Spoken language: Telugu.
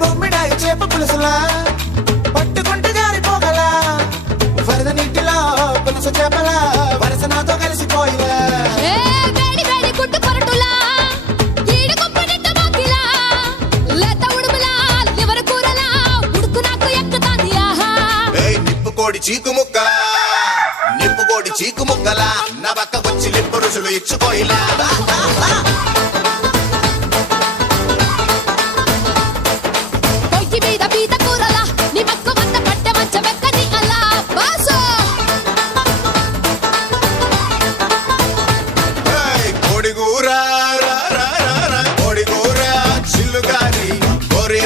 బొమ్మిడాయి చేప పులుసులా పట్టుకుంటే జారిపోగలా వరద నీటిలో పులుసు చేపలా వరస నాతో కలిసిపోయిలా వేడి వేడి గుడ్డు పరటులా ఈడు కొప్పనిట్ట బాకిలా లేత ఉడుములా లివర్ కూరలా ఉడుకు నాకు ఎక్కుతాంది ఆహా నిప్పుకోడి చీకు ముక్కలా నా పక్కకొచ్చి లిప్పు రుసులు ఇచ్చుకోయిలా పొయ్యి మీద పీత కూరలా నీ మక్కు వంద పట్టె మంచం ఎక్కని అలా బాసో కోడిగూర కోడిగూర చిల్లుగారి కోరి